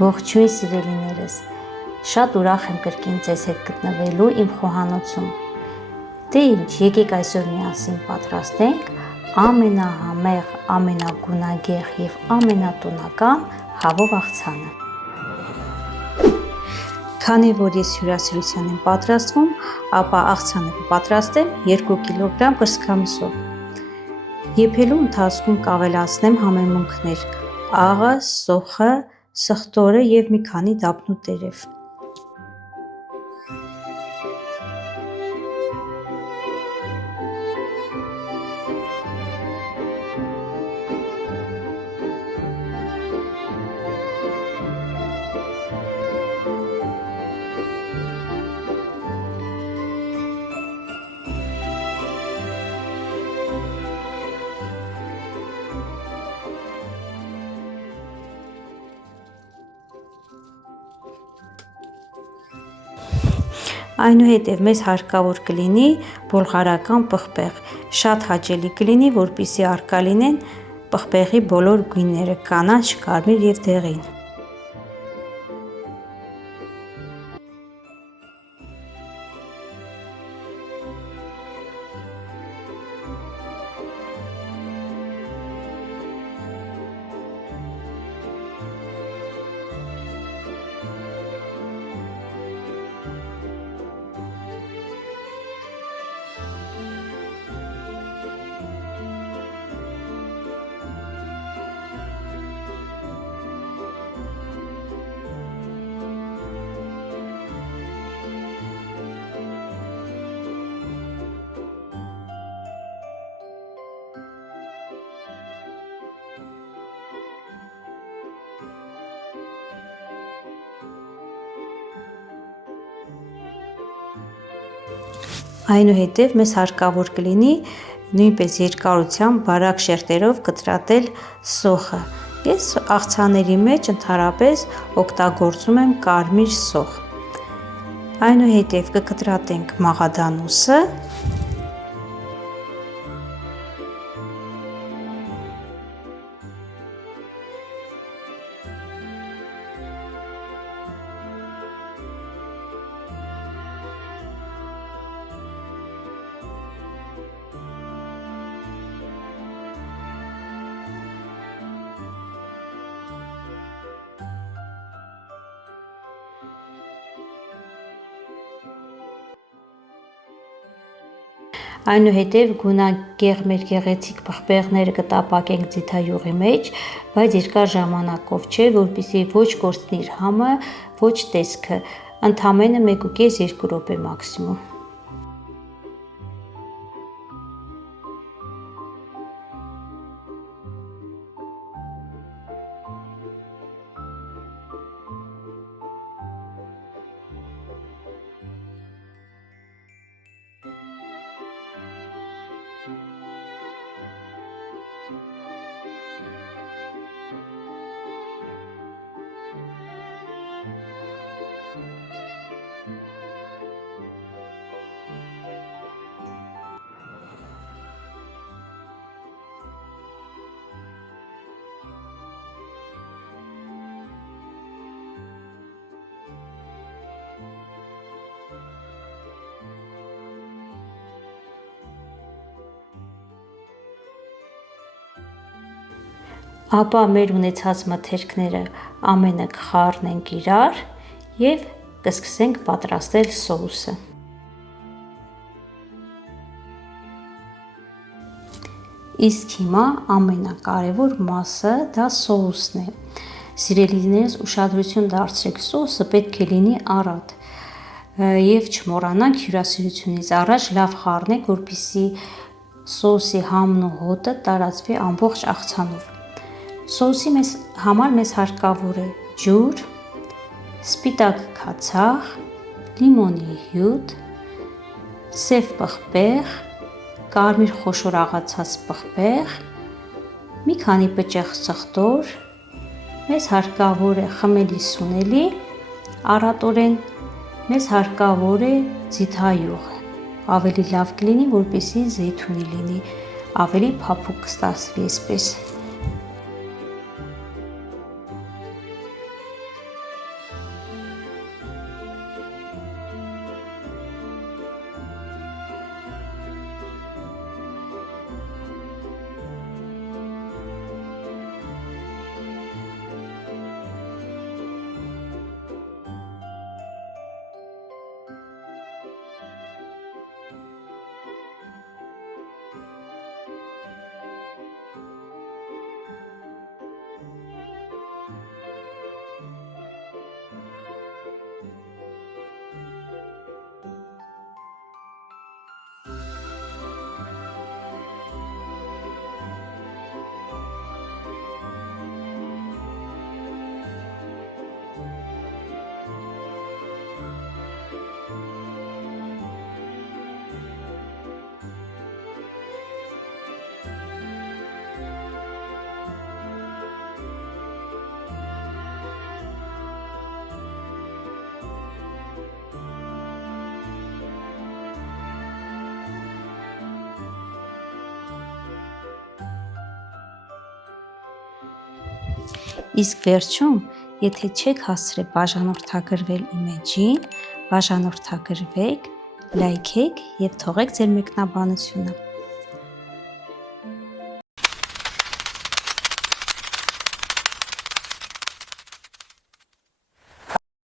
Ողջույն սիրելիներս, շատ ուրախ եմ կրկին ձեզ հետ գտնվելու իմ խոհանոցում։ Դե ինչ, եկեք այսօր միասին պատրաստենք ամենահամեղ, ամենագունագեղ և ամենատոնական հավով աղցանը։ Քանի որ ես հյուրասիրության եմ պատրաստվում, ապա աղցանը կպատրաստեմ 2 կգ կրծքամսով։ Եփելու ընթացքում կավելացնեմ համեմունքներ՝ աղը, սոխը, սխտորը և մի քանի դափնու տերև։ Այնուհետև մեզ հարկավոր կլինի բուլղարական պղպեղ, շատ հաճելի կլինի, որպեսզի առկա լինեն պղպեղի բոլոր գույները՝ կանաչ, կարմիր և դեղին։ Այնուհետև մեզ հարկավոր կլինի նույնպես երկարությամբ բարակ շերտերով կտրատել սոխը։ Ես աղցանների մեջ ընդհանրապես օգտագործում եմ կարմիր սոխ։ Այնուհետև կկտրատենք մաղադանուսը։ Այնուհետև գունագեղ մեր գեղեցիկ պղպեղները կտապակենք ձիթայուղի մեջ, բայց երկար ժամանակով չէ, որպեսզի ոչ կորցնի իր համը, ոչ տեսքը, ընդամենը 1.5-2 րոպե մաքսիմում։ Ապա մեր ունեցած մթերքները ամենը կխառնենք իրար և կսկսենք պատրաստել սոուսը։ Իսկ հիմա ամենակարևոր մասը դա սոուսն է։ Սիրելիներս, ուշադրություն դարձրեք, սոուսը պետք է լինի առատ և չմոռանանք հյուրասիրությունից առաջ լավ խառնենք, որպեսզի սոուսի համն ու հոտը տարածվի ամբողջ աղցանով։ Սոուսի համար մեզ հարկավոր է ջուր, սպիտակ քացախ, լիմոնի հյութ, սև պղպեղ, կարմիր խոշոր աղացած պղպեղ, մի քանի պճեղ սխտոր, մեզ հարկավոր է խմելի սունելի, առատորեն մեզ հարկավոր է ձիթայուղ, ավելի լավ կլինի, որպեսզի զեյթունի լինի, ավելի փափուկ կստացվի այսպես։ Իսկ վերջում, եթե չեք հասցրել բաժանորդագրվել իմեջին, բաժանորդագրվեք, լայքեք և թողեք ձեր մեկնաբանությունը։